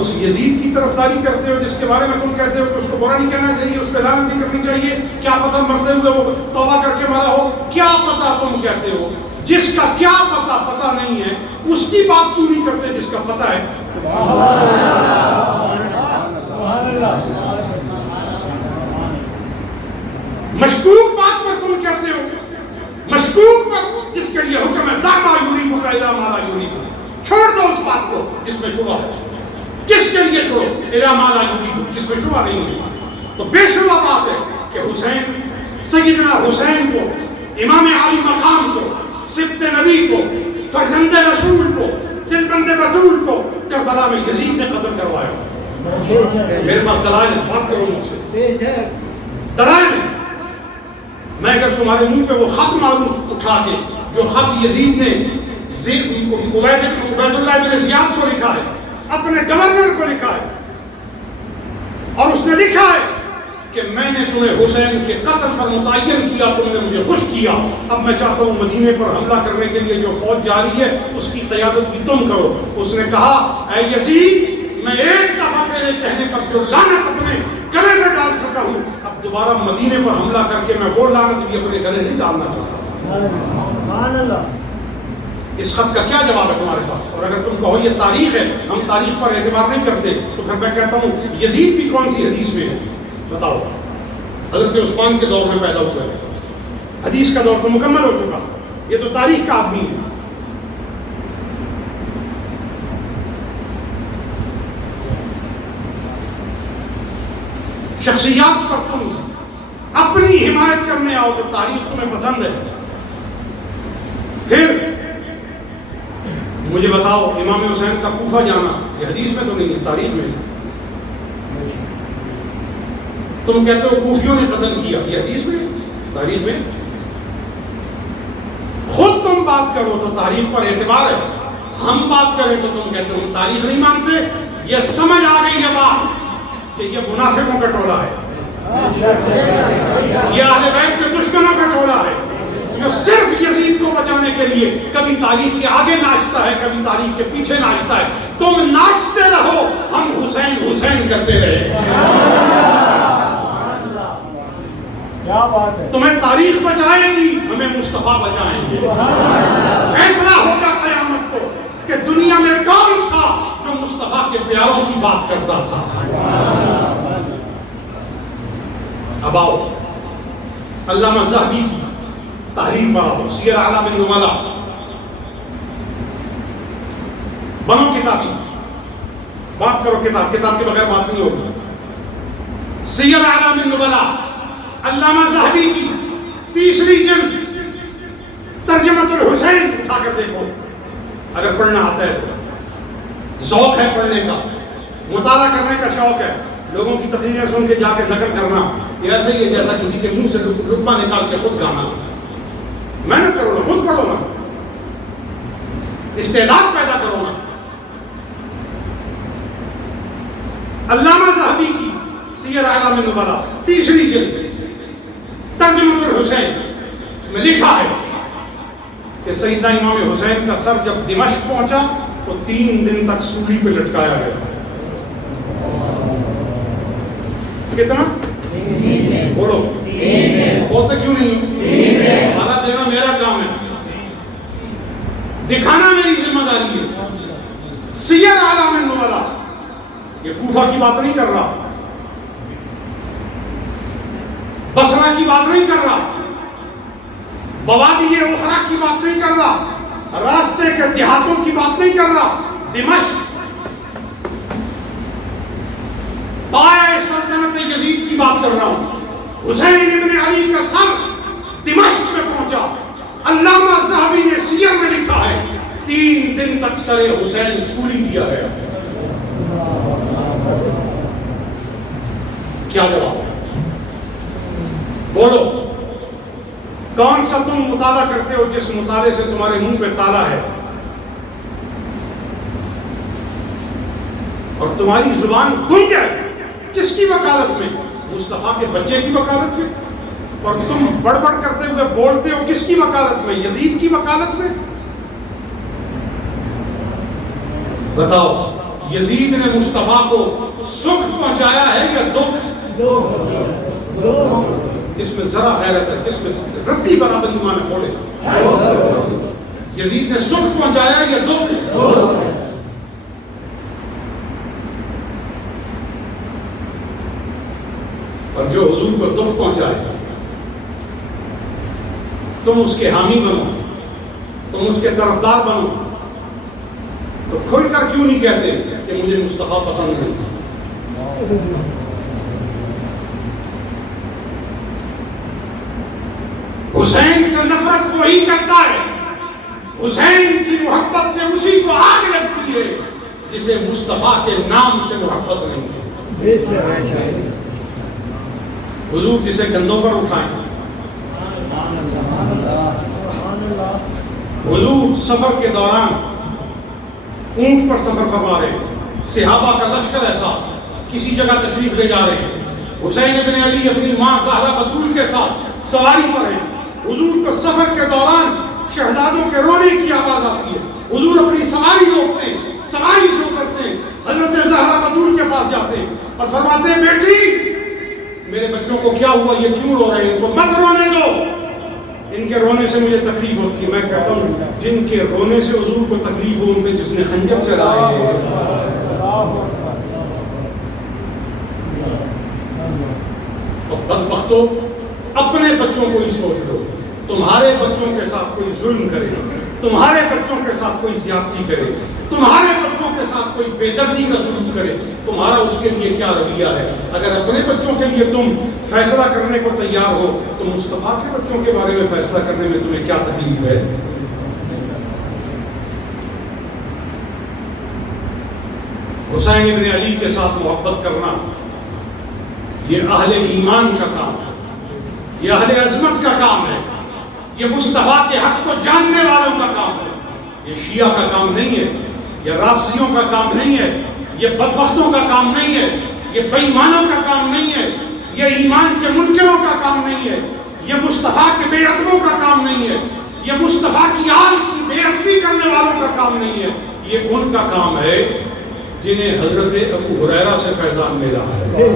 اس یزید کی طرفداری کرتے ہو جس کے بارے میں تم کہتے ہو کہ اس کو برا نہیں کہنا چاہیے، اس پہ لعنت نہیں کرنی چاہیے، کیا پتہ مرتے ہوئے وہ توبہ کر کے مرا ہو، کیا پتہ تم کہتے ہو جس کا کیا پتہ نہیں ہے اس کی بات کیوں نہیں کرتے جس کا پتہ ہے؟ مشکوک بات پر تم کہتے ہو، مشکوک پر جس کے لیے حکم ہے دع ما یریبک الی ما لا یریبک، چھوڑ دو اس بات کو جس میں شبہ ہے، کس کے لیے چھوڑو؟ الی ما لا یریبک، جس میں شبہ نہیں ہے۔ تو بے شبہ بات ہے کہ حسین، سیدنا حسین کو، امام عالی مقام کو، سبط نبی کو، فرزند رسول کو، دل بند بطول کو کربلا میں یزید نے قتل کروایا۔ میرے پاس دلائل ہیں، بات کرو مجھ سے، دلائل ہیں۔ میں اگر تمہارے منہ پہ وہ خط ماروں اٹھا کے جو خط یزید نے عبید اللہ بن زیاد کو لکھا ہے، اپنے گورنر کو لکھا ہے، اور اس نے لکھا ہے کہ میں نے تمہیں حسین کے قتل پر متعین کیا، تم نے مجھے خوش کیا، اب میں چاہتا ہوں مدینے پر حملہ کرنے کے لیے جو فوج جا رہی ہے اس کی قیادت بھی تم کرو۔ اس نے کہا اے یزید، میں ایک دفعہ میرے کہنے پر جو لعنت اپنے گلے میں ڈال چکا ہوں، اب دوبارہ مدینے پر حملہ کر کے میں وہ لعنت بھی اپنے گلے نہیں ڈالنا چاہتا۔ اس خط کا کیا جواب ہے تمہارے پاس؟ اور اگر تم کہو یہ تاریخ ہے، ہم تاریخ پر اعتبار نہیں کرتے، تو پھر میں کہتا ہوں یزید بھی کون سی حدیث میں ہے؟ بتاؤ۔ حضرت عثمان کے دور میں پیدا ہوا ہے، حدیث کا دور تو مکمل ہو چکا، یہ تو تاریخ کا آدمی ہے۔ شخصیات پر تم اپنی حمایت کرنے آؤ تو تاریخ تمہیں پسند ہے۔ پھر مجھے بتاؤ امام حسین کا کوفہ جانا، یہ حدیث میں تو نہیں ہے، تاریخ میں ہے۔ تم کہتے ہو کوفیوں نے قتل کیا، یہ حدیث میں، تاریخ میں۔ خود تم بات کرو تو تاریخ پر اعتبار ہے، ہم بات کریں تو تم کہتے ہو تاریخ نہیں مانتے۔ یہ سمجھ آ گئی ہے بات کہ یہ منافقوں کا ٹولہ ہے، یہ اہل بیت کے دشمنوں کا ٹولہ ہے جو صرف یزید کو بچانے کے لیے کبھی تاریخ کے آگے ناچتا ہے، کبھی تاریخ کے پیچھے ناچتا ہے۔ تم ناچتے رہو، ہم حسین حسین کرتے رہے۔ تمہیں تاریخ بچائے گی، ہمیں مصطفیٰ بچائیں گے۔ فیصلہ ہوگا قیامت کو کہ دنیا میں کون تھا جو مصطفیٰ کے پیاروں کی بات کرتا تھا۔ اب آؤ علامہ ذہبی کی تحریر پر آؤ، سیر اعلام النبلاء، بنو کتابی، بات کرو کتاب، کتاب کے بغیر بات نہیں ہوگی۔ سیر اعلام النبلاء علامہ ذہبی کی تیسری جلد، ترجمۃ الحسین اٹھا کر دیکھو، اگر پڑھنا آتا ہے تو، ذوق ہے پڑھنے کا، مطالعہ کرنے کا شوق ہے، لوگوں کی تقریریں سن کے جا کے نقل کرنا، یہ ایسے ہی ہے جیسا کسی کے منہ سے لقمہ نکال کے خود گانا۔ محنت کرو نا، خود پڑھو نا، استعداد پیدا کرو نا۔ علامہ ذہبی کی سیر اعلام النبلاء تیسری جلد، ترجمۃ الحسین، اس میں لکھا ہے کہ سیدنا امام حسین کا سر جب دمشق پہنچا تو 3 دن تک سولی پہ لٹکایا گیا۔ کتنا؟ بولو، بولتے کیوں نہیں؟ حالات دینا میرا کام ہے، دکھانا میری ذمہ داری ہے۔ سیر اعلام النبلاء، یہ کوفہ کی بات نہیں کر رہا، بصرہ کی بات نہیں کر رہا، بوادی اخرى کی بات نہیں کر رہا، راستے کے دیہاتوں کی بات نہیں کر رہا، دمشق پائے سلطنت یزید کی بات کر رہا ہوں۔ حسین ابن علی کا سر دمشق میں پہنچا، علامہ ذہبی نے سیر میں لکھا ہے 3 دن تک سر حسین سولی دیا گیا۔ کیا جواب ہے؟ بولو، کون سا تم مطالعہ کرتے ہو جس مطالعے سے تمہارے منہ پہ تالا ہے اور تمہاری زبان گنگ ہے؟ کس کی وکالت میں؟ مصطفیٰ کے بچے کی وکالت میں؟ اور تم بڑبڑ کرتے ہوئے بولتے ہو کس کی وکالت میں؟ یزید کی وکالت میں؟ بتاؤ، یزید نے مصطفیٰ کو سکھ پہنچایا ہے یا دکھ؟ اس میں ذرا غیرت ہے، اس میں رتی برابر ایمان کھولے. یزید نے سکھ پہنچایا یا دکھ؟ اور جو حضور کو دکھ پہنچائے تم اس کے حامی بنو، تم اس کے طرفدار بنو، تو کھل کر کیوں نہیں کہتے کہ مجھے مصطفیٰ پسند نہیں؟ حسین سے نفرت وہی کرتا ہے، حسین کی محبت سے اسی کو آگ لگتی ہے جسے مصطفیٰ کے نام سے محبت نہیں ہے. حضور جسے کندھوں پر اٹھائیں، حضور سفر کے دوران اونٹ پر سفر فرما رہے ہیں، صحابہ کا لشکر ایسا کسی جگہ تشریف لے جا رہے ہیں، حسین ابن علی اپنی ماں زہرا بتول کے ساتھ سواری پر ہیں. حضور کو سفر کے دوران شہزادوں کے رونے کی آواز آتی ہے، حضور اپنی سواری روکتے ہیں، سواری شروع کرتے ہیں، حضرت زہرا بتول کے پاس جاتے ہیں اور فرماتے ہیں بیٹی میرے بچوں کو کیا ہوا، یہ کیوں رو رہے ہیں، ان کو مت رونے دو، ان کے رونے سے مجھے تکلیف ہوتی ہے. میں کہتا ہوں جن کے رونے سے حضور کو تکلیف ہو ان پہ جس نے خنجر چلائے ہیں. تو بدبختو اپنے بچوں کو ہی سوچ لو، تمہارے بچوں کے ساتھ کوئی ظلم کرے، تمہارے بچوں کے ساتھ کوئی زیادتی کرے، تمہارے بچوں کے ساتھ کوئی بے دردی کا سلوک کرے، تمہارا اس کے لیے کیا رویہ ہے؟ اگر اپنے بچوں کے لیے تم فیصلہ کرنے کو تیار ہو تو مصطفیٰ کے بچوں کے بارے میں فیصلہ کرنے میں تمہیں کیا تکلیف ہے؟ حسین ابن علی کے ساتھ محبت کرنا یہ اہل ایمان کا کام ہے، یہ اہل عظمت کا کام ہے، یہ مصطفیٰ کے حق کو جاننے والوں کا کام ہے. یہ شیعہ کا کام نہیں ہے، یہ رافضیوں کا کام نہیں ہے، یہ بدبختوں کا کام نہیں ہے، یہ بے ایمانوں کا کام نہیں ہے، یہ ایمان کے منکروں کا کام نہیں ہے، یہ مصطفیٰ کے بے ادبوں کا کام نہیں ہے، یہ مصطفیٰ کی آل کی بے ادبی کرنے والوں کا کام نہیں ہے. یہ ان کا کام ہے جنہیں حضرت ابو ہریرہ سے فیضان ملا ہے.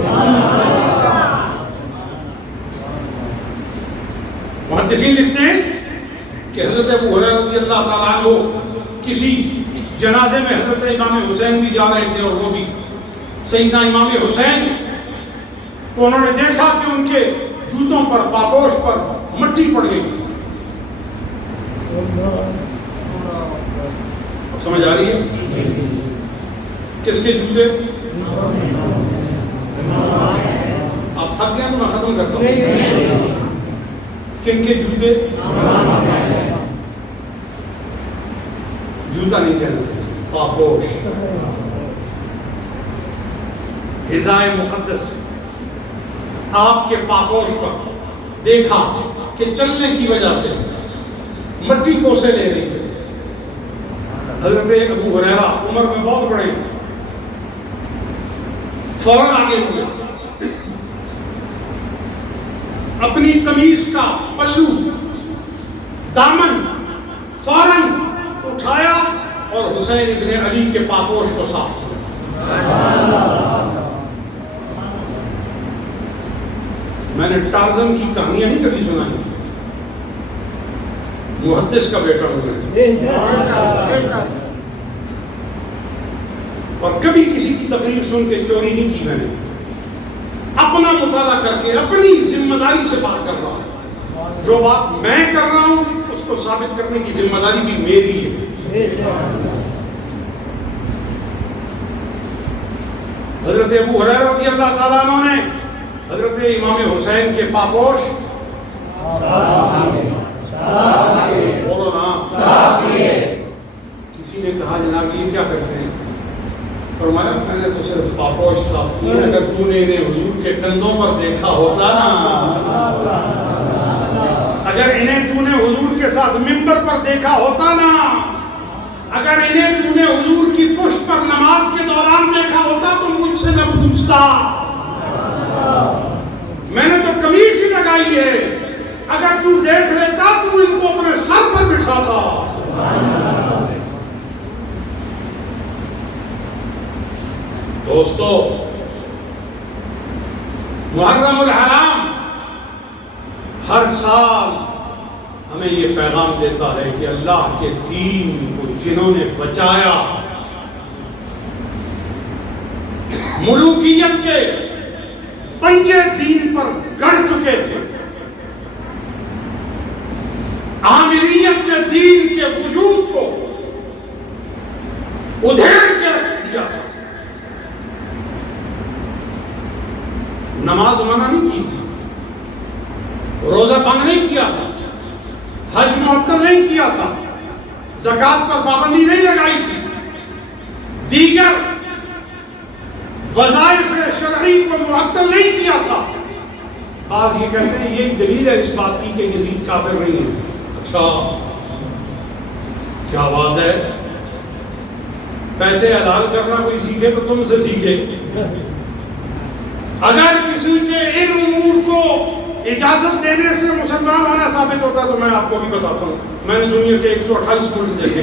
محدثین لکھتے ہیں کہ حضرت ابو ہریرہ رضی اللہ تعالیٰ عنہ کسی جنازے میں حضرت امام حسین بھی جا رہے تھے اور وہ بھی. سیدنا امام حسین کو انہوں نے دیکھا کہ ان کے جوتوں پر پاپوش پر مٹی پڑ گئی. سمجھ آ رہی ہے؟ کس کے جوتے؟ آپ تھک گیا تو میں ختم کرتا ہوں. کن کے جوتے؟ جوتا نہیں کہنا، پاپوش، حذائے مقدس. آپ کے پاپوش پر دیکھا کہ چلنے کی وجہ سے مٹی پوسے لے رہی ہے. حضرت ابو ہریرہ عمر میں بہت بڑے، فوراً آگے ہوئے، اپنی قمیص کا پلو دامن فوراً اٹھایا اور حسین ابن علی کے پاپوش کو صاف کیا. میں نے ٹارزن کی کہانیاں نہیں کبھی سنائی، محدث کا بیٹا ہوں میں، اور کبھی کسی کی تقریر سن کے چوری نہیں کی. میں نے اپنا مطالعہ کر کے اپنی ذمہ داری سے بات کر رہا ہوں. جو بات میں کر رہا ہوں اس کو ثابت کرنے کی ذمہ داری بھی میری ہے. حضرت ابو ہریرہ رضی اللہ تعالیٰ عنہ نے حضرت امام حسین کے پاپوش بولو نا، کسی نے کہا جناب یہ کیا کرتے ہیں؟ فرمایا میں نے تو صرف پاپوش صاف کیے، اگر تو نے انہیں حضور کے کندھوں پر دیکھا ہوتا نا، اگر انہیں تو نے حضور کے ساتھ منبر پر دیکھا ہوتا نا، اگر انہیں تو نے حضور کی پشت پر نماز کے دوران دیکھا ہوتا تو مجھ سے نہ پوچھتا. میں نے تو قمیص ہی لگائی ہے، اگر تو دیکھ لیتا تو ان کو اپنے سر پر بٹھاتا. دوستو، محرم الحرام ہر سال ہمیں یہ پیغام دیتا ہے کہ اللہ کے دین کو جنہوں نے بچایا، ملوکیت کے پنجے دین پر گڑ چکے تھے، عامریت نے دین کے وجود کو ادھیڑ کے رکھ دیا تھا، نماز منع نہیں کی تھی، روزہ بند نہیں کیا تھا، حج معطل نہیں کیا تھا، زکوٰۃ پر پابندی نہیں لگائی تھی، دیگر وظائف شرعی کو معطل نہیں کیا تھا۔ بعض یہ کہتے ہیں یہی دلیل ہے اس بات کی کہ یزید کافر نہیں ہے۔ اچھا، کیا بات ہے، پیسے حلال کرنا کوئی سیکھے تو تم سے سیکھے۔ اگر کسی کے ان امور کو اجازت دینے سے مسلمان ہونا ثابت ہوتا تو میں آپ کو بھی بتاتا ہوں، میں نے دنیا کے 128 ملک دیکھے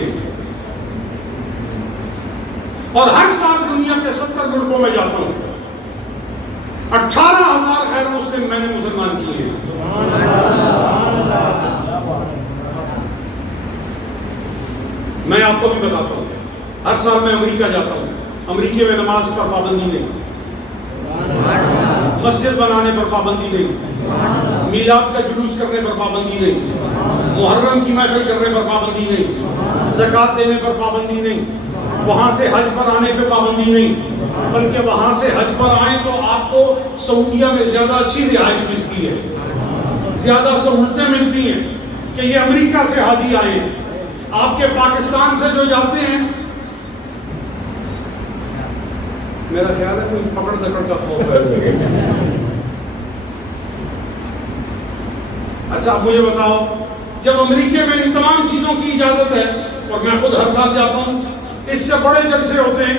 اور ہر سال دنیا کے 70 ملکوں میں جاتا ہوں، 18,000 غیر مسلم میں نے مسلمان کیے ہیں۔ میں آپ کو بھی بتاتا ہوں، ہر سال میں امریکہ جاتا ہوں، امریکہ میں نماز پر پابندی نہیں، مسجد بنانے پر پابندی نہیں، میلاد کا جلوس کرنے پر پابندی نہیں، محرم کی محفل کرنے پر پابندی نہیں، زکوٰۃ دینے پر پابندی نہیں، وہاں سے حج پر آنے پہ پابندی نہیں، بلکہ وہاں سے حج پر آئیں تو آپ کو سعودیہ میں زیادہ اچھی رہائش ملتی ہے، زیادہ سہولتیں ملتی ہیں کہ یہ امریکہ سے حاجی آئے ہیں۔ آپ کے پاکستان سے جو جاتے ہیں، میرا خیال ہے کوئی پکڑ دکڑ کا خوف ہے۔ اچھا اب مجھے بتاؤ، جب امریکہ میں ان تمام چیزوں کی اجازت ہے اور میں خود ہر سال جاتا ہوں، اس سے بڑے جلسے ہوتے ہیں،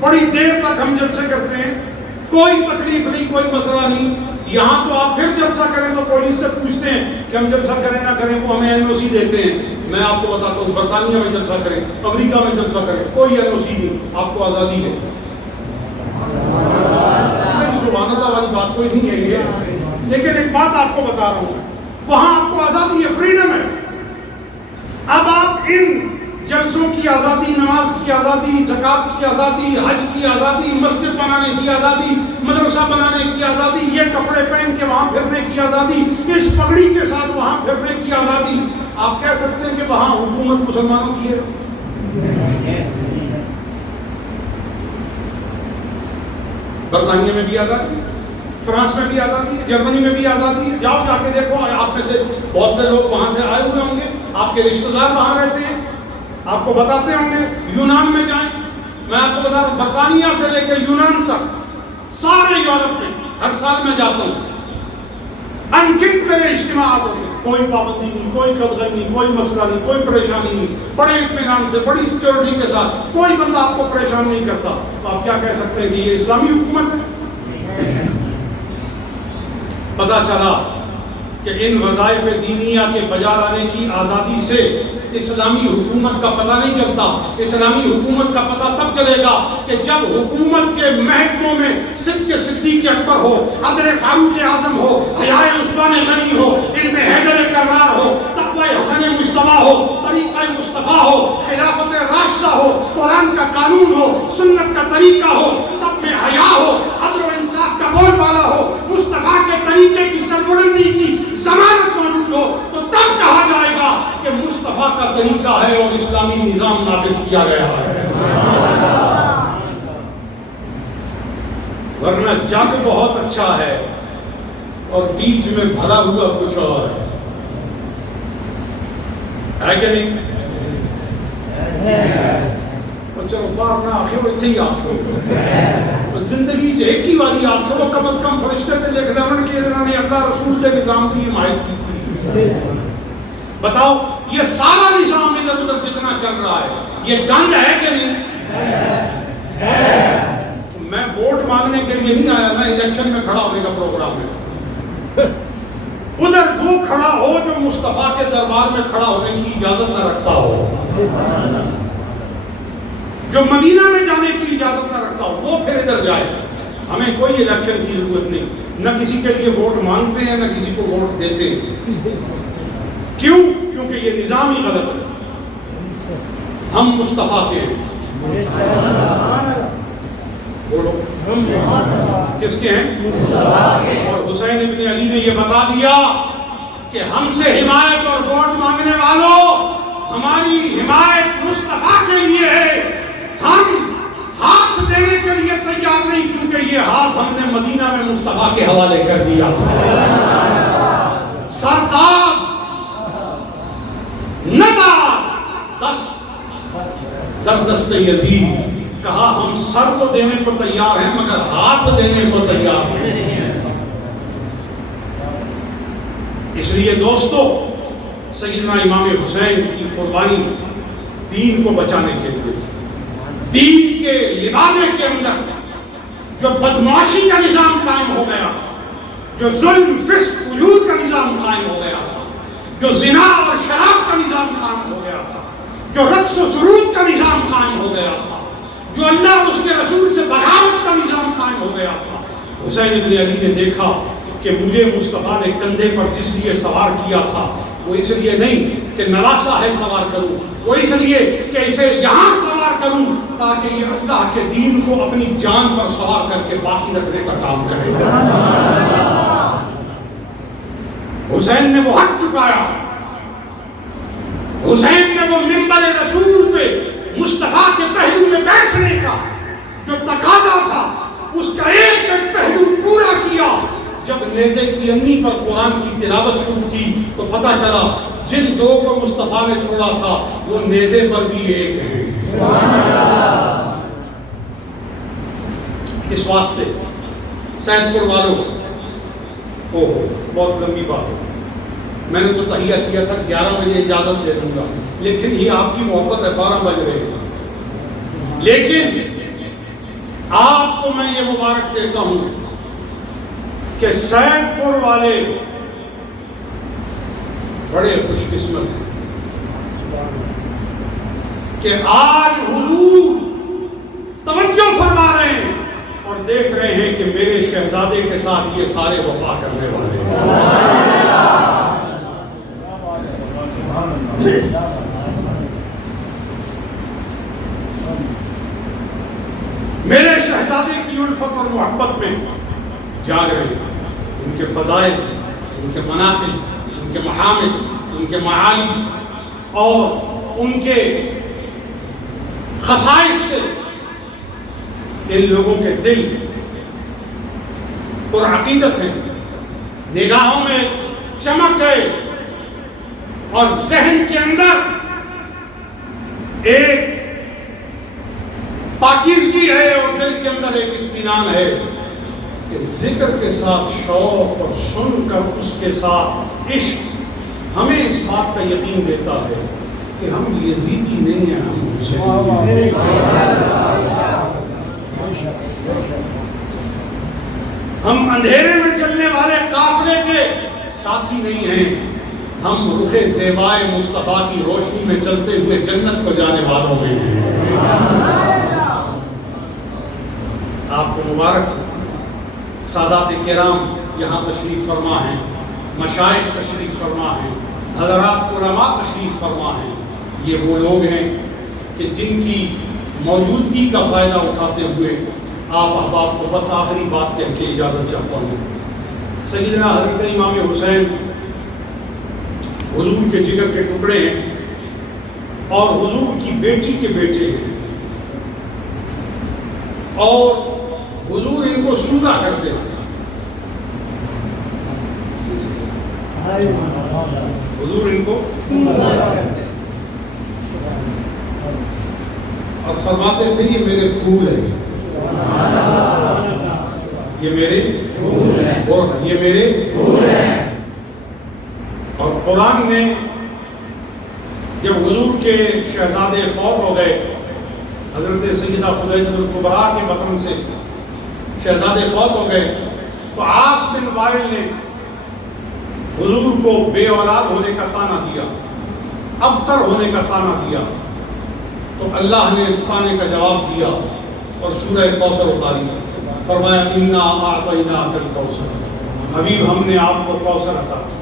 بڑی دیر تک ہم جلسے کرتے ہیں، کوئی تکلیف نہیں، کوئی مسئلہ نہیں۔ یہاں تو آپ پھر جلسہ کریں تو پولیس سے پوچھتے ہیں کہ ہم جلسہ کریں نہ کریں، وہ ہمیں NOC دیتے ہیں۔ میں آپ کو بتاتا ہوں، برطانیہ میں جلسہ کریں، امریکہ میں جلسہ کریں، کوئی NOC نہیں، آپ کو آزادی ہے۔ سبحان اللہ والی بات کوئی نہیں ہے یہ، لیکن ایک بات آپ کو بتا رہا ہوں، وہاں آپ کو آزادی ہے، فریڈم ہے۔ اب آپ ان جلسوں کی آزادی، نماز کی آزادی، زکوٰۃ کی آزادی، حج کی آزادی، مسجد بنانے کی آزادی، مدرسہ بنانے کی آزادی، یہ کپڑے پہن کے وہاں پھرنے کی آزادی، اس پگڑی کے ساتھ وہاں پھرنے کی آزادی، آپ کہہ سکتے ہیں کہ وہاں حکومت مسلمانوں کی ہے؟ برطانیہ میں بھی آزادی ہے، فرانس میں بھی آزادی ہے، جرمنی میں بھی آزادی ہے۔ جاؤ جا کے دیکھو، آپ میں سے بہت سے لوگ وہاں سے آئے ہوئے ہوں گے، آپ کے رشتہ دار وہاں رہتے ہیں، آپ کو بتاتے ہوں گے۔ یونان میں جائیں، میں آپ کو بتا رہا ہوں، برطانیہ سے لے کے یونان تک سارے یورپ میں ہر سال میں جاتا ہوں، انگنت میرے اجتماعات ہوتے ہیں، کوئی پابندی نہیں، کوئی قبضہ نہیں، کوئی مسئلہ نہیں، کوئی پریشانی نہیں، بڑے اطمینان سے، بڑی سیکورٹی کے ساتھ، کوئی بندہ آپ کو پریشان نہیں کرتا۔ تو آپ کیا کہہ سکتے ہیں کہ یہ اسلامی حکومت ہے؟ پتہ چلا کہ ان وظائف دینیہ کے بجا لانے کی آزادی سے اسلامی حکومت کا پتہ نہیں چلتا۔ اسلامی حکومت کا پتہ تب چلے گا کہ جب حکومت کے محکموں میں صدق صدیق اکبر ہو، عدل فاروق اعظم ہو، حیاء عثمان غنی ہو، علم حیدر کرار ہو، تقوی حسن مجتبیٰ ہو، طریقہ مصطفیٰ ہو، خلافت راشدہ ہو، قرآن کا قانون ہو، سنت کا طریقہ ہو، سب میں حیا ہو، عدل و انصاف کا بول بالا ہو، مصطفیٰ کے طریقے کی سربلندی کی ضمانت موجود ہو، تو تب کہا جائے گا کہ مصطفیٰ کا طریقہ ہے اور اسلامی نظام نافذ کیا گیا ہے۔ ورنہ جگ بہت اچھا ہے اور بیچ میں بھرا ہوا کچھ اور ہے کہ نہیں؟ چلو بارنا آخر اتنے ہی آپ شو زندگی ایک ہی والی آپ شو کم از کم فرشتے کے لکھ لمن کے نے اللہ رسول کے نظام کی حمایت کی۔ بتاؤ یہ سارا نظام ادھر ادھر جتنا چل رہا ہے یہ گند ہے کہ نہیں؟ میں ووٹ مانگنے کے لیے نہیں آیا، میں الیکشن میں کھڑا ہونے کا پروگرام ہے۔ ادھر وہ کھڑا ہو جو مصطفیٰ کے دربار میں کھڑا ہونے کی اجازت نہ رکھتا ہو۔ جو مدینہ میں جانے کی اجازت نہ رکھتا ہو وہ پھر ادھر جائے. ہمیں کوئی الیکشن کی ضرورت نہیں, نہ کسی کے لیے ووٹ مانگتے ہیں نہ کسی کو ووٹ دیتے ہیں. کیوں؟ کیونکہ یہ نظام ہی غلط ہے. ہم مصطفیٰ کے ہیں. بولو کس کے ہیں؟ اور حسین ابن علی نے یہ بتا دیا کہ ہم سے حمایت اور ووٹ مانگنے والوں, ہماری حمایت مصطفیٰ کے لیے ہے. ہم ہاتھ دینے کے لیے تیار نہیں, کیونکہ یہ ہاتھ ہم نے مدینہ میں مصطفیٰ کے حوالے کر دیا. سردار ندا دست در دست یزید, کہا ہم سر تو دینے کو تیار ہیں مگر ہاتھ دینے کو تیار نہیں. اس لیے دوستو, سیدنا امام حسین کی قربانی دین کو بچانے کے لیے, دین کے لبادے کے اندر جو بدمعاشی کا نظام قائم ہو گیا, جو ظلم فسق فجور کا نظام قائم ہو گیا تھا, جو زنا اور شراب کا نظام قائم ہو گیا تھا, جو رقص و سرود کا نظام قائم ہو گیا تھا, جو اللہ اور اس کے رسول سے بغاوت کا نظام قائم ہو گیا تھا, حسین ابن علی نے دیکھا کہ مجھے مصطفیٰ نے کندھے پر جس لیے سوار کیا تھا وہ اس لیے نہیں کہ نواسا ہے سوار کروں, وہ اس لیے کہ اسے یہاں سوار کروں تاکہ یہ اللہ کے دین کو اپنی جان پر سوار کر کے باقی رکھنے کا کام کرے. حسین نے وہ حق چکایا, حسین نے وہ منبر رسول پہ مصطفیٰ کے پہلو میں بیٹھنے کا جو تقاضا تھا اس کا ایک ایک پہلو پورا کیا. جب نیزے کی انی پر قرآن کی تلاوت شروع کی تو پتا چلا جن دو کو مصطفیٰ نے چھوڑا تھا وہ نیزے پر بھی ایک ہیں. اس واسطے سید پور والوں, بہت لمبی بات ہے, میں نے تو تہیہ کیا تھا 11 بجے اجازت دے دوں گا, لیکن یہ آپ کی محبت ہے 12 بج رہے ہیں. لیکن آپ کو میں یہ مبارک دیتا ہوں کہ سید پور والے بڑے خوش قسمت ہیں کہ آج حضور توجہ فرما رہے ہیں اور دیکھ رہے ہیں کہ میرے شہزادے کے ساتھ یہ سارے وفا کرنے والے ہیں. میرے شہزادے کی الفت اور محبت میں جاگ رہے ہیں. ان کے فضائل, ان کے مناقب, ان کے محامد, ان کے معالی اور ان کے خصائص سے ان لوگوں کے دل پر عقیدت ہیں, نگاہوں میں چمک گئے اور ذہن کے اندر ایک پاکیزگی ہے اور دل کے اندر ایک اطمینان ہے کہ ذکر کے ساتھ شوق اور سن کر اس کے ساتھ عشق ہمیں اس بات کا یقین دیتا ہے کہ ہم یزیدی نہیں ہیں, ہم حسینی ہیں. ہم اندھیرے میں چلنے والے قافلے کے ساتھی نہیں ہیں, ہم رخ زیبائے مصطفیٰ کی روشنی میں چلتے ہوئے جنت کو جانے والوں میں ہیں. آپ کو مبارک. سادات کرام یہاں تشریف فرما ہیں, مشائخ تشریف فرما ہیں, حضرات علماء تشریف فرما ہیں. یہ وہ لوگ ہیں کہ جن کی موجودگی کا فائدہ اٹھاتے ہوئے آپ احباب کو بس آخری بات کہہ کے اجازت چاہتا ہوں. سیدنا حضرت امام حسین حضور کے جگر کے ٹکڑے ہیں اور حضور کی بیٹی کے بیٹے ہیں, اور حضور ان کو سودا کرتے تھے. حضور ان کو اور فرماتے تھے یہ میرے پھول ہیں, یہ میرے پھول ہیں, اور یہ میرے پھول ہیں. اور قرآن نے جب حضور کے شہزادے فوت ہو گئے, حضرت سیدہ خدیجہ الکبریٰ کے بطن سے شہزادے فوت ہو گئے, تو عاص بن وائل نے حضور کو بے اولاد ہونے کا طعنہ دیا, ابتر ہونے کا طعنہ دیا. تو اللہ نے اس طعنہ کا جواب دیا اور سورہ کوثر اتاری، فرمایا انا اعطیناک الکوثر، حبیب ہم نے آپ کو کوثر عطا کیا۔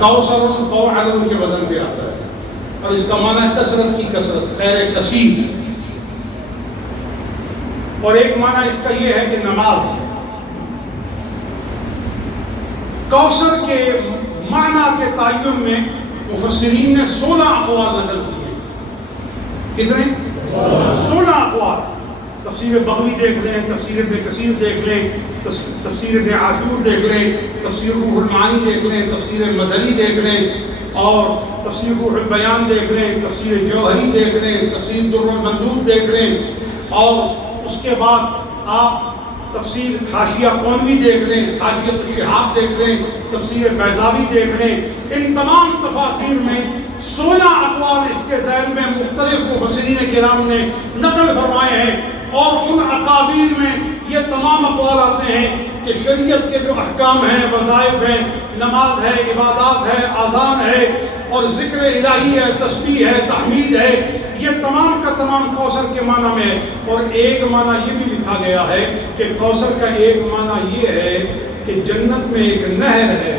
کوثر فوعل کے وزن پہ آتا ہے اور اس کا معنی ہے کثرت کی کثرت، خیر کثیر۔ اور ایک معنی اس کا یہ ہے کہ نماز۔ کوثر کے معنی کے تعین میں مفسرین نے 16 اقوال نقل کیے۔ کتنے؟ 16 اقوال۔ تفسیر بغوی دیکھ لیں، تفسیر ابن کثیر دیکھ لیں، تفسیر ابن عاشور دیکھ لیں، تفسیر روح المعانی دیکھ لیں، تفسیر مظہری دیکھ لیں، اور تفسیر روح البیان دیکھ لیں، تفسیر جوہری دیکھ لیں، تفسیر در المندود دیکھ لیں، اور اس کے بعد آپ تفسیر حاشیہ قونوی دیکھ لیں، حاشیۃ الشہاب دیکھ لیں، تفسیر بیضاوی دیکھ لیں۔ ان تمام تفاسیر میں 16 اقوال اس کے ذیل میں مختلف مفسرین کرام نے نقل فرمائے ہیں، اور ان اقاویل میں یہ تمام اقوال آتے ہیں کہ شریعت کے جو احکام ہیں، وظائف ہیں، نماز ہے، عبادات ہے، اذان ہے، اور ذکر الہی ہے، تسبیح ہے، تحمید ہے، یہ تمام کا تمام کوثر کے معنی میں ہے۔ اور ایک معنی یہ بھی لکھا گیا ہے کہ کوثر کا ایک معنی یہ ہے کہ جنت میں ایک نہر ہے،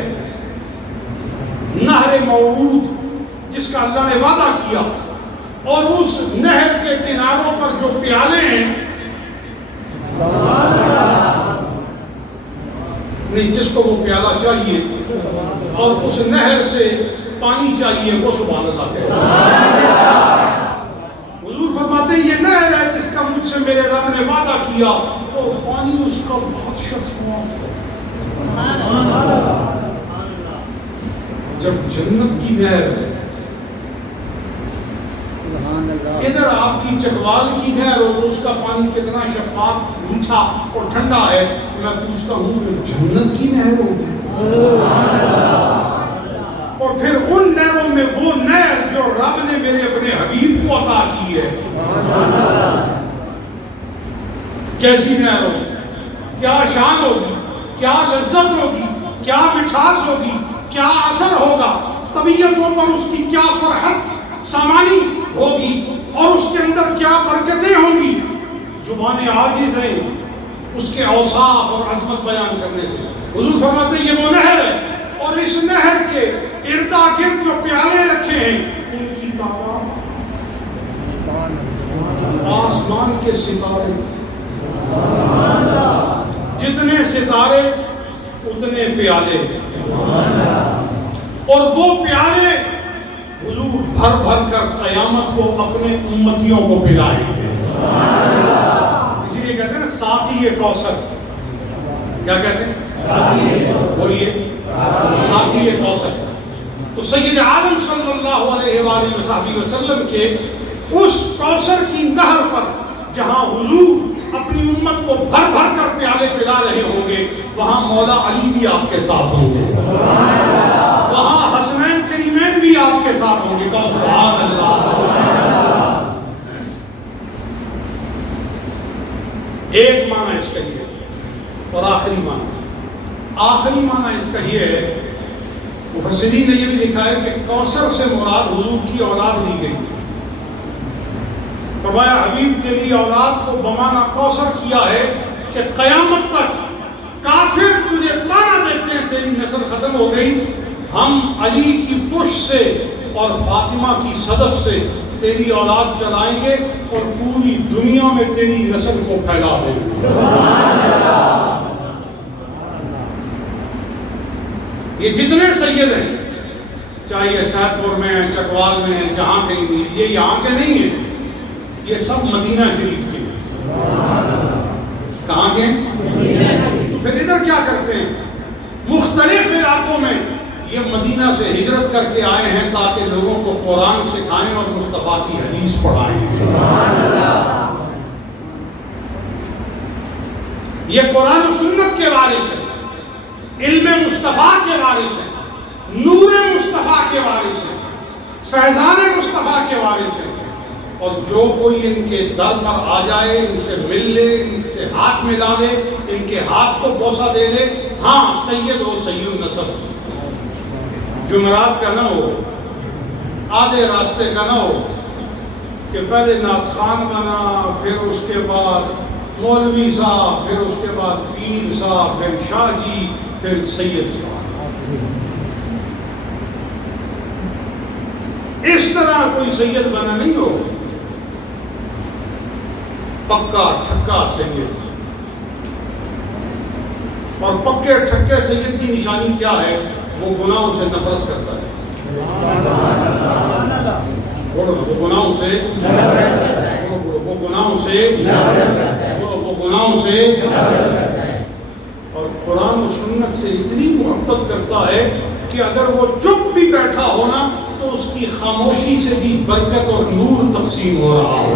نہر موعود، جس کا اللہ نے وعدہ کیا، اور اس نہر کے کناروں پر جو پیالے ہیں، نہیں جس کو وہ پیالہ چاہیے اور اس نہر سے پانی چاہیے، وہ سبحان اللہ کہتے ہیں۔ حضور فرماتے ہیں یہ نہر ہے جس کا مجھ سے میرے رب نے وعدہ کیا، اور پانی اس کا بہت شفاف ہے۔ جب جنت کی نہر ہے، ادھر آپ کی چکوال کی نہر اور اس کا پانی کتنا شفاف، میٹھا اور ٹھنڈا ہے، میں پوچھتا ہوں کہ جنت کی نہر ہوگی، اور پھر ان نہروں میں وہ نہر جو رب نے میرے اپنے حبیب کو عطا کی ہے، کیسی نہر ہوگی، کیا شان ہوگی، کیا لذت ہوگی، کیا مٹھاس ہوگی، کیا اثر ہوگا، طبیعتوں پر اس کی کیا فرحت سامانی ہوگی، اور اس کے اندر کیا برکتیں ہوں گی۔ زبانیں عاجز ہیں اس کے اوصاف اور عظمت بیان کرنے سے۔ حضور فرماتے ہیں یہ وہ نہر ہے، اور اس نہر کے اردا گرد جو پیالے رکھے ہیں ان کی تعداد آسمان کے ستارے، جتنے ستارے اتنے پیالے، اور وہ پیالے حضور بھر بھر کر قیامت کو اپنے امتیوں کو پلائیں گے۔ اسی لیے کہتے ہیں نا ساقی کوثر، کیا کہتے ہیں؟ بولیے، ساقی کوثر۔ تو سید عالم صلی اللہ علیہ وآلہ وسلم کے اس کوثر کی نہر پر جہاں حضور اپنی امت کو بھر بھر کر پیالے پلا رہے ہوں گے، وہاں مولا علی بھی آپ کے ساتھ ہوں گے، وہاں حسنین کریمین بھی آپ کے ساتھ ہوں گے۔ کہو سبحان اللہ۔ ایک معنی اس کا یہ ہے، اور آخری معنی اس کا یہ ہے، مفسرین نے یہ بھی لکھا ہے کہ کوثر سے مراد حضور کی اولاد لی گئی۔ فرمایا حبیب تیری اولاد کو بمانا کوثر کیا ہے کہ قیامت تک کافر تجھے طعنہ دیتے ہیں تیری نسل ختم ہو گئی، ہم علی کی پشت سے اور فاطمہ کی صدف سے تیری اولاد چلائیں گے اور پوری دنیا میں تیری نسل کو پھیلا دیں گے۔ یہ جتنے سید ہیں، چاہے یہ سید پور میں ہیں، چکوال میں ہیں، جہاں کہیں بھی، یہ یہاں کے نہیں ہیں، یہ سب مدینہ شریف کے ہیں۔ کہاں کے ہیں؟ پھر ادھر کیا کرتے ہیں؟ مختلف علاقوں میں یہ مدینہ سے ہجرت کر کے آئے ہیں تاکہ لوگوں کو قرآن سکھائیں اور مصطفیٰ کی حدیث پڑھائیں۔ یہ قرآن و سنت کے وارث ہیں، علم مصطفیٰ کے وارث ہیں، نور مصطفیٰ کے وارث ہیں، فیضان مصطفیٰ کے وارث ہیں، اور جو کوئی ان کے در پر آ جائے، ان سے مل لے، ان سے ہاتھ ملا لے، ان کے ہاتھ کو بوسہ دے لے، ہاں سید ہو، سید النسب، جمعرات کا نہ ہو، آدھے راستے کا نہ ہو، کہ پہلے نعت خان بنا، پھر اس کے بعد مولوی صاحب، پھر اس کے بعد پیر صاحب، پھر شاہ جی، پھر سید صاحب. اس طرح کوئی سید بنا نہیں ہو، پکا ٹھکا سید. اور پکے ٹھکے سید کی نشانی کیا ہے؟ وہ گناہوں سے نفرت کرتا ہے. وہ گناہوں سے وہ گناہوں سے اور قرآن و سنت سے اتنی محبت کرتا ہے کہ اگر وہ چپ بھی بیٹھا ہونا تو اس کی خاموشی سے بھی برکت اور نور تقسیم ہو رہا ہو.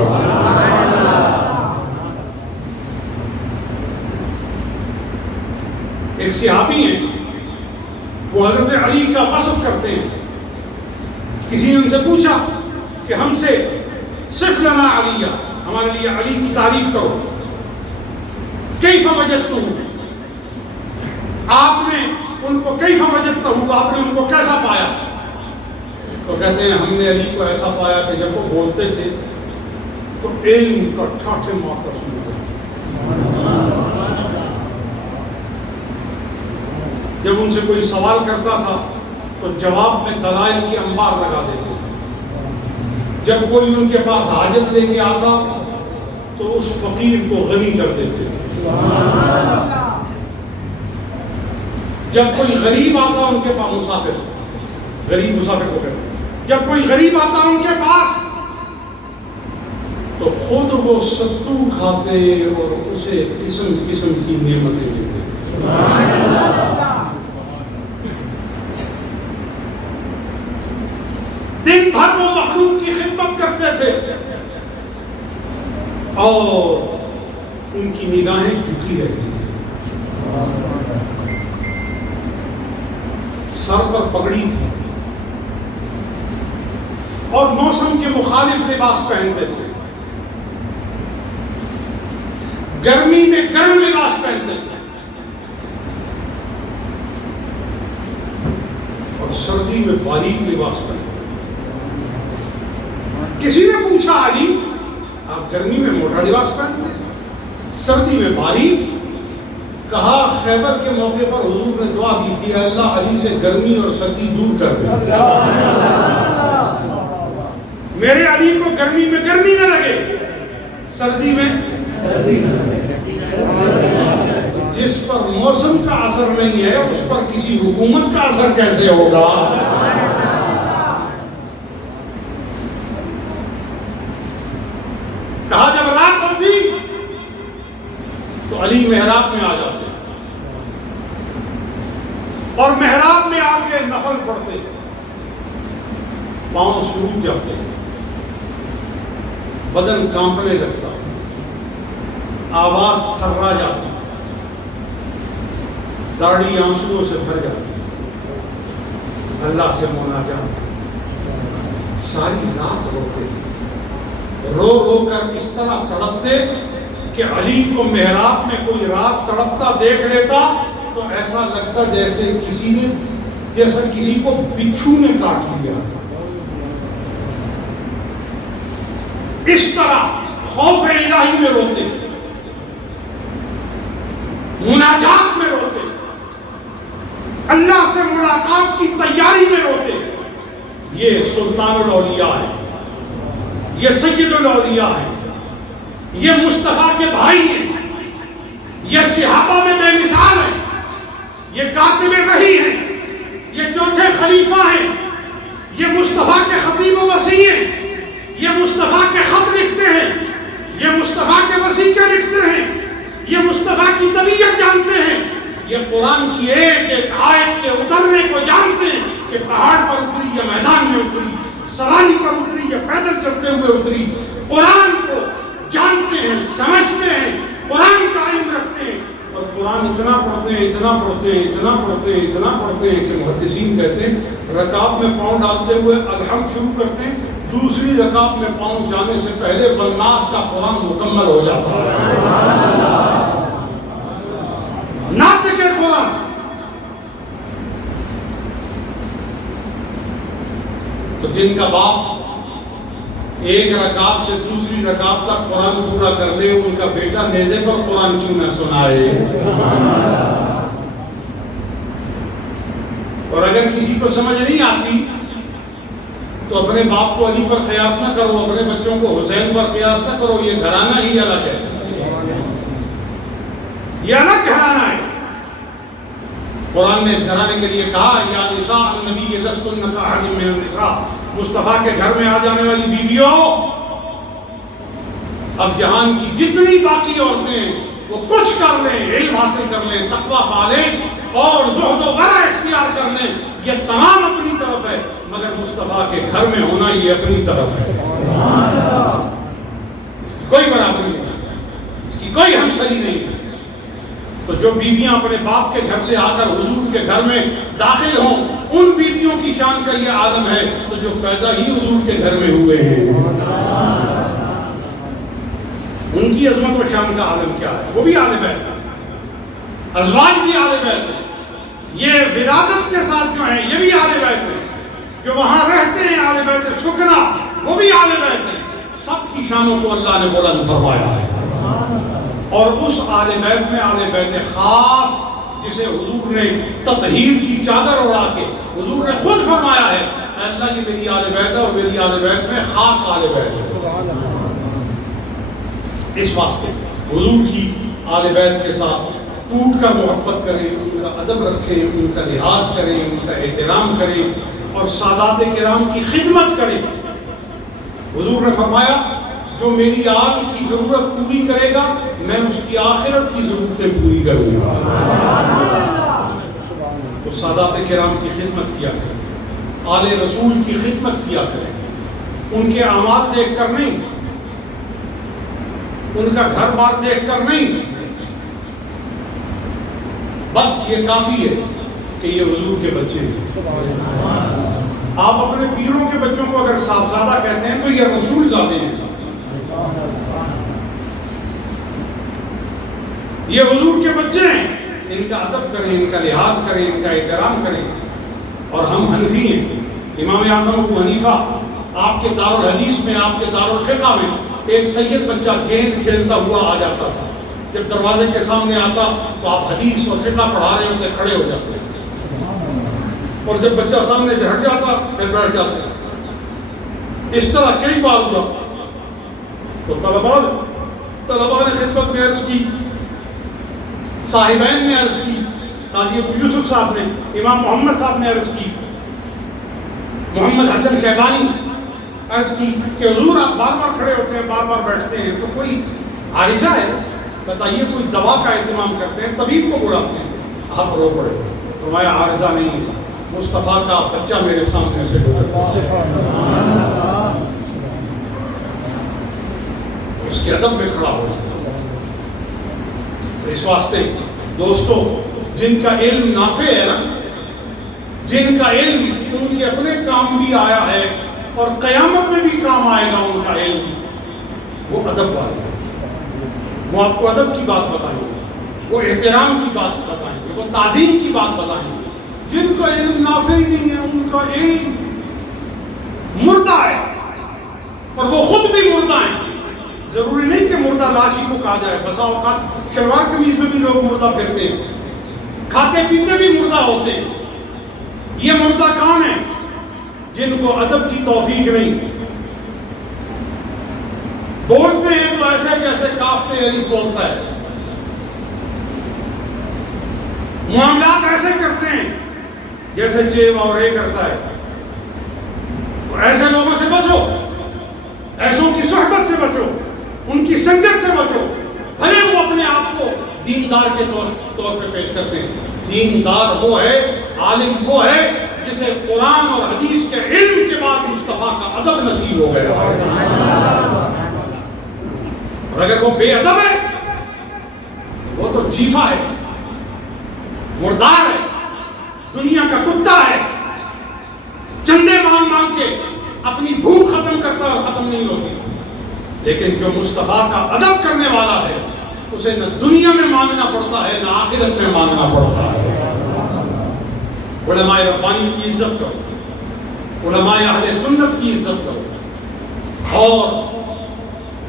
ایک صحابی ہیں، وہ حضرت علی کا وصف کرتے ہیں. کسی نے ان سے پوچھا کہ ہم سے صف لنا علیہ، ہمارے لیے علی کی تعریف کرو. کیف وجدتہ، آپ نے ان کو کیف وجدتہ، آپ نے ان کو کیسا پایا؟ تو کہتے ہیں ہم نے علی کو ایسا پایا کہ جب وہ بولتے تھے تو علم کا ٹھاٹھے مار کر سنتے. جب ان سے کوئی سوال کرتا تھا تو جواب میں دلائل کے انبار لگا دیتے تھے. جب کوئی ان کے پاس حاجت لے کے آتا تو اس فقیر کو غنی کر دیتے تھے. جب کوئی غریب آتا ان کے پاس، مسافر، غریب مسافر کو کہتے ہیں، جب کوئی غریب آتا ان کے پاس تو خود وہ ستو کھاتے اور اسے قسم قسم کی نعمتیں دیتے. دن بھر وہ مخلوق کی خدمت کرتے تھے اور ان کی نگاہیں جھکی رہتی تھی. سر پر پگڑی تھی اور موسم کے مخالف لباس پہنتے تھے. گرمی میں گرم لباس پہنتے تھے اور سردی میں باریک لباس پہنتے تھے. کسی نے پوچھا علی آپ گرمی میں موٹا لباس پہنتے ہیں، سردی میں باریک؟ کہا خیبر کے موقع پر حضور نے دعا کی تھی اللہ علی سے گرمی اور سردی دور کر دے. میرے علی کو گرمی میں گرمی نہ لگے، سردی میں جس پر موسم کا اثر نہیں ہے اس پر کسی حکومت کا اثر کیسے ہوگا؟ کہا جب رات ہوتی تو علی محراب میں آ جاتے اور محراب میں آ کے نفل پڑھتے، پاؤں سوکھ جاتے، بدن کانپنے لگتا، آواز تھرا جاتی، داڑھی آنسوؤں سے بھر جاتی، اللہ سے مناجات. ساری رات روتے، رو رو کر اس طرح تڑپتے کہ علی کو محراب میں کوئی رات تڑپتا دیکھ لیتا تو ایسا لگتا جیسے کسی کو بچھو نے کاٹ لیا. اس طرح خوف الہی میں روتے، مناجات میں روتے، اللہ سے ملاقات کی تیاری میں روتے. یہ سلطان الاولیاء ہے، یہ سید الاولیاء ہے، یہ مصطفیٰ کے بھائی ہیں، یہ صحابہ میں بے مثال ہیں، یہ کاتب وحی ہیں، یہ چوتھے خلیفہ ہیں، یہ مصطفیٰ کے خطیب و وصی ہیں، یہ مصطفیٰ کے خط لکھتے ہیں، یہ مصطفیٰ کے وصیے لکھتے ہیں، یہ مصطفیٰ کی طبیعت جانتے ہیں، یہ قرآن کی ایک ایک آیت کے اترنے کو جانتے ہیں کہ پہاڑ پر اتری یا میدان میں اتری، سواری پر اتری یا پیدل چلتے ہوئے اتری. قرآن کو جانتے ہیں، سمجھتے ہیں، قرآن کا علم رکھتے ہیں اور قرآن اتنا پڑھتے ہیں، اتنا پڑھتے ہیں، اتنا پڑھتے ہیں، اتنا پڑھتے ہیں کہ محدثین کہتے ہیں رکعت میں پاؤں ڈالتے ہوئے الحمد شروع کرتے ہیں، دوسری رکعت میں پاؤں جانے سے پہلے والناس کا قرآن مکمل ہو جاتا ہے. ناطق قرآن. تو جن کا باپ ایک رکعت سے دوسری رکعت تک قرآن پورا کر دے، ان کا بیٹا نیزے پر قرآن کیوں نہ سنائے؟ اور اگر کسی کو سمجھ نہیں آتی تو اپنے باپ کو علی پر قیاس نہ کرو، اپنے بچوں کو حسین پر قیاس نہ کرو، یہ گھرانہ ہی الگ ہے، یہ الگ گھرانہ ہے۔ قرآن نے اس گھرانے کے لیے کہا یا نساء النبی لستن کاحد من النساء، مصطفیٰ کے گھر میں آ جانے والی بیویوں، اب جہان کی جتنی باقی عورتیں ہیں وہ کچھ کر لیں، علم حاصل کر لیں، تقویٰ پا لیں اور زہد و ورع اختیار کر لیں، یہ تمام اپنی طرف ہے، مگر مصطفیٰ کے گھر میں ہونا یہ اپنی طرف ہے۔ اس کی کوئی برابری نہیں، اس کی کوئی ہمسری نہیں۔ تو جو بیویاں اپنے باپ کے گھر سے آ کر حضور کے گھر میں داخل ہوں، ان بیویوں کی شان کا یہ عالم ہے، تو جو پیدا ہی حضور کے گھر میں ہوئے ہیں ان کی عظمت و شان کا عالم کیا ہے؟ وہ بھی آل بیت ہے، ازواج بھی آل بیت ہے، یہ ولادت کے ساتھ جو ہیں یہ بھی آل بیت ہے، جو وہاں رہتے ہیں آل بیت سکنا وہ بھی آل بیت ہے۔ سب کی شانوں کو اللہ نے بلند فرمایا ہے، اور اس آل بیت میں آل بیت خاص جسے حضور نے تطہیر کی چادر اڑا کے حضور نے خود فرمایا ہے اے اللہ یہ میری آل بیت ہے، اور میری آل بیت میں خاص آل بیت ہے۔ اس واسطے حضور کی آل بیت کے ساتھ ٹوٹ کر محبت کریں، ان کا ادب رکھیں، ان کا لحاظ کریں، ان کا احترام کریں اور سادات کرام کی خدمت کریں۔ حضور نے فرمایا جو میری آل کی ضرورت پوری کرے گا میں اس کی آخرت کی ضرورتیں پوری کروں گا۔ تو سادات کرام کی خدمت کیا کریں، آل رسول کی خدمت کیا کریں، ان کے اعمال دیکھ کر نہیں، ان کا گھر بار دیکھ کر نہیں، بس یہ کافی ہے کہ یہ حضور کے بچے ہیں۔ آپ اپنے پیروں کے بچوں کو اگر صاحبزادہ کہتے ہیں تو یہ رسول زادے ہیں، یہ حضور کے بچے ہیں، ان کا ادب کریں، ان کا لحاظ کریں، ان کا احترام کریں۔ اور ہم حنفی ہیں، امام اعظم ابو حنیفہ آپ کے دارالحدیث میں، آپ کے دارالفقہ میں ایک سید بچہ گیند کھیلتا ہوا آ جاتا تھا، جب دروازے کے سامنے آتا تو آپ حدیث اور فقہ پڑھا رہے ہوتے کھڑے ہو جاتے، اور جب بچہ سامنے سے ہٹ جاتا پھر بیٹھ جاتے۔ اس طرح کئی بار ہوا تو طلباء نے خدمت میں عرض کی، صاحبین نے عرض کی، قاضی ابو یوسف صاحب نے، امام محمد صاحب نے عرض کی، محمد حسن شیبانی عرض کی کہ حضور آپ بار بار کھڑے ہوتے ہیں، بار بار بیٹھتے ہیں، تو کوئی عارضہ ہے؟ بتائیے، کوئی دوا کا اہتمام کرتے ہیں، طبیب کو بلاتے ہیں؟ آپ رو پڑے۔ فرمایا عارضہ نہیں، مصطفیٰ کا بچہ میرے سامنے سے گزرتا ہے، اس کے ادب میں کھڑا ہو۔ اس واسطے دوستو، جن کا علم نافع ہے نا، جن کا علم ان کے اپنے کام بھی آیا ہے اور قیامت میں بھی کام آئے گا ان کا علم، وہ ادب والے، وہ آپ کو ادب کی بات بتائیں گے، وہ احترام کی بات بتائیں گے، وہ تعظیم کی بات بتائیں گے۔ جن کا علم نافع ہی نہیں ہے، ان کا علم مردہ ہے، اور وہ خود بھی مردہ ہیں۔ ضروری نہیں کہ مردہ لاش ہی کو کہا جائے، بسا اوقات شلوار قمیض میں بھی لوگ مردہ پھرتے ہیں، کھاتے پیتے بھی مردہ ہوتے ہیں۔ یہ مردہ کون ہیں؟ جن کو ادب کی توفیق نہیں، بولتے ہیں تو ایسے جیسے کافتے علی بولتا ہے، معاملات ایسے کرتے ہیں جیسے چیو اور اے کرتا ہے۔ تو ایسے لوگوں سے بچو، ایسوں کی صحبت سے بچو، ان کی سنگت سے بچو، بھلے وہ اپنے آپ کو دیندار کے طور پہ پیش کرتے ہیں۔ دیندار وہ ہے، عالم وہ ہے جسے قرآن اور حدیث کے علم کے بعد مصطفیٰ کا ادب نصیب ہو گیا۔ اور اگر وہ بے ادب ہے وہ تو جیفا ہے، مردار ہے، دنیا کا کتا ہے، چندے مانگ مانگ کے اپنی بھوک ختم کرتا اور ختم نہیں ہوتی۔ لیکن جو مصطفیٰ کا ادب کرنے والا ہے اسے نہ دنیا میں مانگنا پڑتا ہے نہ آخرت میں مانگنا پڑتا ہے۔ علماء ربانی کی عزت کرو، علماء اہل سنت کی عزت کرو، اور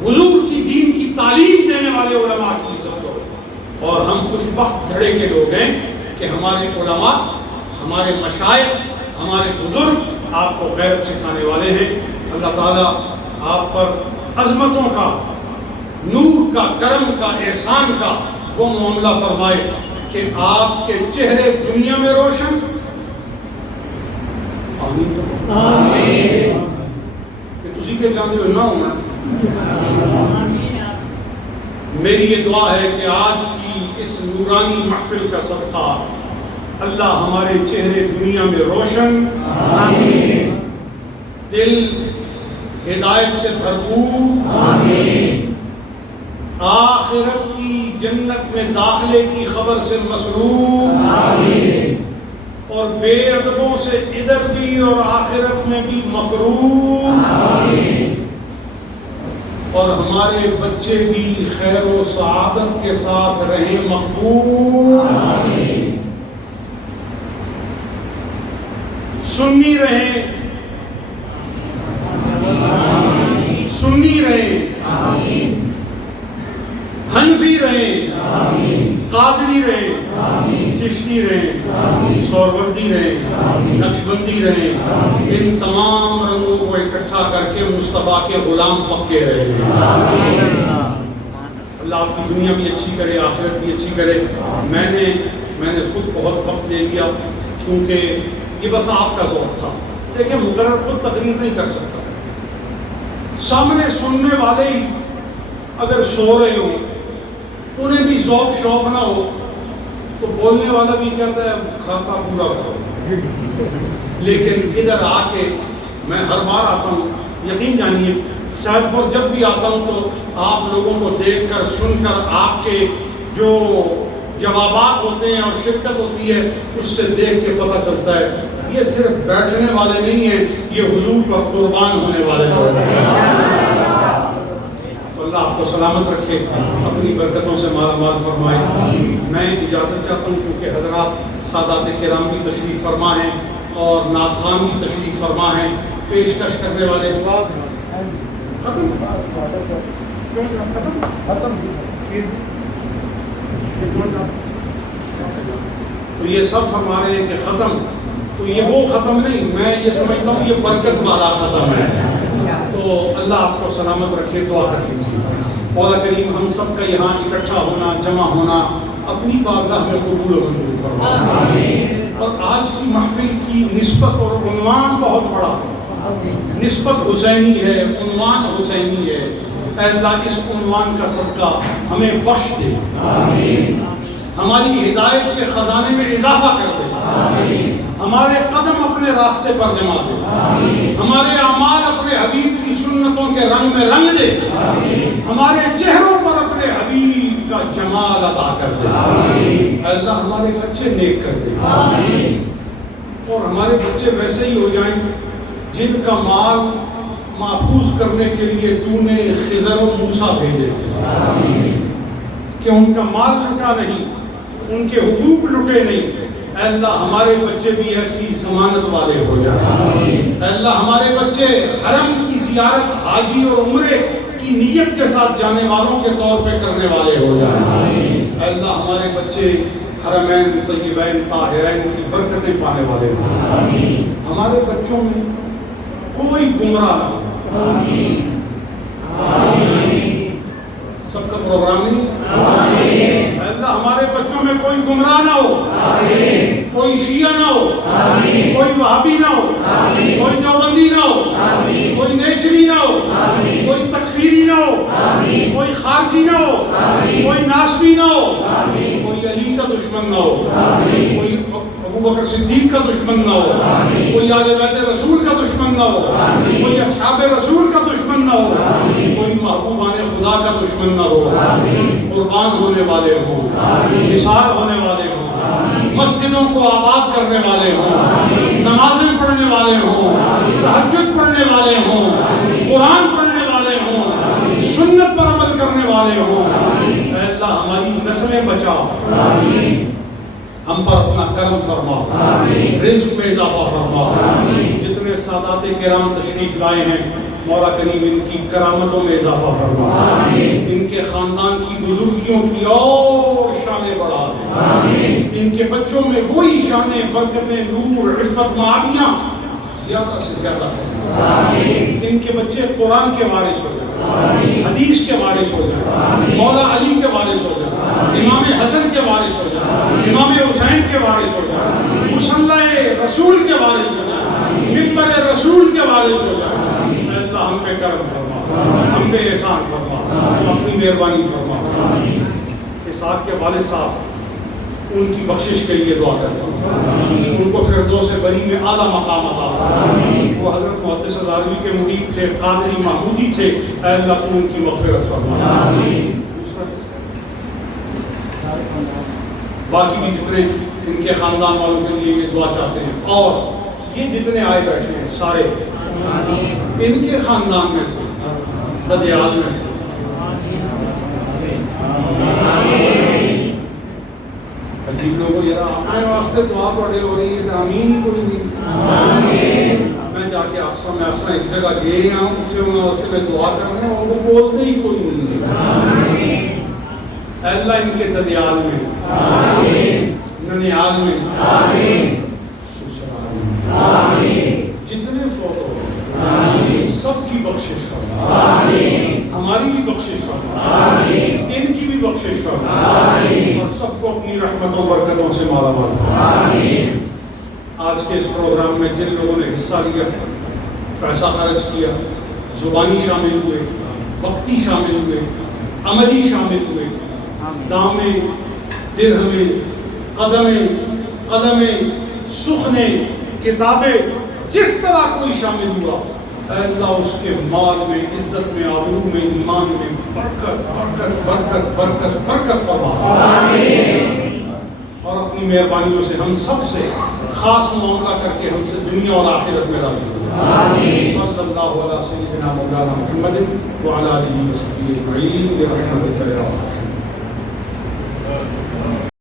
حضور کی دین کی تعلیم دینے والے علماء کی عزت کرو. اور ہم خوش بخت گھڑے کے لوگ ہیں کہ ہمارے علماء، ہمارے مشائخ، ہمارے بزرگ آپ کو غیرت سکھانے والے ہیں. اللہ تعالیٰ آپ پر عظمتوں کا، نور کا، کرم کا، احسان کا وہ معاملہ فرمائے کہ آپ کے چہرے دنیا میں روشن. آمین. کہ تسی کے چاہتے ہو نہ ہونا. میری یہ دعا ہے کہ آج کی اس نورانی محفل کا صدقہ اللہ ہمارے چہرے دنیا میں روشن، آمین، دل ہدایت سے بھرپور، آمین، آخرت کی جنت میں داخلے کی خبر سے مسرور، آمین، اور بے ادبوں سے ادھر بھی اور آخرت میں بھی مفرور، آمین، اور ہمارے بچے بھی خیر و سعادت کے ساتھ رہیں مقبول، آمین، سنی رہیں، سنی رہیں، حنفی رہیں، قادری رہیں، چشتی رہیں، سہروردی رہیں، نقشبندی رہیں، ان تمام رنگوں کو اکٹھا کر کے مصطفیٰ کے غلام پکے رہیں. اللہ آپ کی دنیا بھی اچھی کرے، آخرت بھی اچھی کرے. میں نے خود بہت وقت لے لیا کیونکہ یہ بس آپ کا ذوق تھا. دیکھیں مقرر خود تقریر نہیں کر سکتا. سامنے سننے والے ہی اگر سو رہے ہو، انہیں بھی ذوق شوق نہ ہو، تو بولنے والا بھی کہتا ہے کھاتا پورا کرو. لیکن ادھر آ کے میں ہر بار آتا ہوں، یقین جانیے سیف پور جب بھی آتا ہوں تو آپ لوگوں کو دیکھ کر سن کر آپ کے جو جوابات ہوتے ہیں اور شرکت ہوتی ہے اس سے دیکھ کے پتہ چلتا ہے یہ صرف بیٹھنے والے نہیں ہیں، یہ حضور پر قربان ہونے والے لوگ ہیں. اللہ آپ کو سلامت رکھے، اپنی برکتوں سے مالا مال فرمائے. میں اجازت چاہتا ہوں کیونکہ حضرات سادات کرام بھی تشریف فرما ہیں اور نعت خوان بھی تشریف فرما ہیں. پیشکش کرنے والے تو یہ سب فرما رہے ہیں کہ ختم، تو یہ وہ ختم نہیں، میں یہ سمجھتا ہوں یہ برکت والا ختم ہے. تو اللہ آپ کو سلامت رکھے. دعا کر لیجیے. مولا کریم ہم سب کا یہاں اکٹھا ہونا، جمع ہونا اپنی بارگاہ میں قبول و منظور فرمائے. اور آج کی محفل کی نسبت اور عنوان بہت بڑا، نسبت حسینی ہے، عنوان حسینی ہے. اے اللہ اس عنوان کا صدقہ ہمیں بخش دے، ہماری ہدایت کے خزانے میں اضافہ کر دے، ہمارے قدم اپنے راستے پر جما دے، ہمارے اعمال اپنے حبیب کی سنتوں کے رنگ میں رنگ دے، ہمارے چہروں پر اپنے حبیب کا جمال عطا کر دے. اے اللہ ہمارے بچے نیک کر دے، اور ہمارے بچے ویسے ہی ہو جائیں جن کا مال محفوظ کرنے کے لیے تو نے خضر و موسیٰ بھیجے تھے، کہ ان کا مال لٹا نہیں، ان کے حقوق لٹے نہیں. اے اللہ ہمارے بچے بھی ایسی ضمانت والے ہو جائیں. اے اللہ ہمارے بچے حرم کی زیارت حاجی اور عمرے کی نیت کے ساتھ جانے والوں کے طور پہ کرنے والے ہو جائیں. اے اللہ ہمارے بچے حرمین طیبین طاہرین کی برکتیں پانے والے ہوں. ہمارے بچوں میں کوئی گمراہ نہ ہو. سب کا پروگرام نہیں. اللہ ہمارے بچوں میں کوئی گمراہ نہ ہو، کوئی شیعہ نہ ہو، کوئی وہابی نہ ہو، کوئی دیوبندی نہ ہو، کوئی نیچری نہ ہو، کوئی تکفیری نہ ہو، کوئی خارجی نہ ہو، کوئی ناسبی نہ ہو، کوئی علی کا دشمن نہ ہو، کوئی ابو بکر صدیق کا دشمن نہ ہو، کوئی آل بیت رسول کا دشمن نہ ہو، کوئی اصحاب رسول کا دشمن نہ ہو، کوئی محبوبان خدا کا دشمن نہ ہو. قربان ہونے والے ہوں، نثار ہونے والے ہوں، مسجدوں کو آباد کرنے والے ہوں، نمازیں پڑھنے والے ہوں، تہجد پڑھنے والے ہوں، قرآن پڑھنے والے ہوں، سنت پر عمل کرنے والے ہوں. اے اللہ ہماری نسلیں بچاؤ، ہم پر اپنا کرم فرما، رزق میں اضافہ فرما. جتنے سادات کرام تشریف لائے ہیں مولا کریم ان کی کرامتوں میں اضافہ فرما، ان کے خاندان کی بزرگیوں کی اور شانیں بڑھا دے، ان کے بچوں میں وہی شانیں، برکتیں، نور، عزت، معافیاں زیادہ سے زیادہ فرما۔ ان کے بچے قرآن کے وارث ہو جائیں، حدیث کے وارث ہو جائیں، مولا علی کے وارث ہو جائیں، امام حسن کے وارث ہو جائیں، امام حسین کے وارث ہو جائیں، مصلی رسول کے وارث ہو جائیں، ممبر رسول کے وارث ہو جائیں۔ اے اللہ ہم پہ کرم فرما، ہم پہ احسان فرما، اپنی مہربانی فرما۔ اسحاق کے والد صاحب ان کی بخشش کے لیے دعا کرتا ہوں، ان کو فردوس بری میں اعلیٰ مقام عطا فرما۔ وہ حضرت محدث ہزاروی کے مرید تھے، قادری محمودی تھے، اے اللہ تو ان کی مغفرت فرما۔ باقی بھی جتنے ان کے خاندان والوں کے لیے یہ دعا چاہتے ہیں، اور یہ جتنے آئے بیٹھے ہیں سارے ان کے خاندان میں سے، ددیال میں سے، عجیب لوگوں ذرا اپنے واسطے دعا پڑھے ہو رہی ہے، آمین کوئی نہیں۔ میں جا کے اقسام ایک جگہ گئے ہوں، پوچھے انہوں واسطے میں دعا کرنے ان کو بولتے ہی کوئی نہیں ہے۔ اے اللہ ان کے ددیال میں، ننیال میں، سسرال میں، جتنے فوت ہو سب کی بخشش فرما، ہماری بھی بخشش فرما، ان کی بھی بخشش فرما، اور سب کو اپنی رحمتوں برکتوں سے مالا مال فرما۔ آج کے اس پروگرام میں جن لوگوں نے حصہ لیا، پیسہ خرچ کیا، زبانی شامل ہوئے، وقتی شامل ہوئے، عملی شامل ہوئے، دامیں، درہمیں، قدمیں، سخنیں، کتابیں، جس طرح کوئی شامل ہوا، اے اللہ اس کے مال میں، عزت میں، آبرو میں، ایمان میں برکت برکت برکت برکت برکت فرما، اور اپنی مہربانیوں سے ہم سب سے خاص معاملہ کر کے ہم سے دنیا اور آخرت میں راضی ہو۔ صلی اللہ علیہ سیدنا مولانا محمد وعلی آلہ وصحبہ اجمعین برحمتک یا ارحم الراحمین۔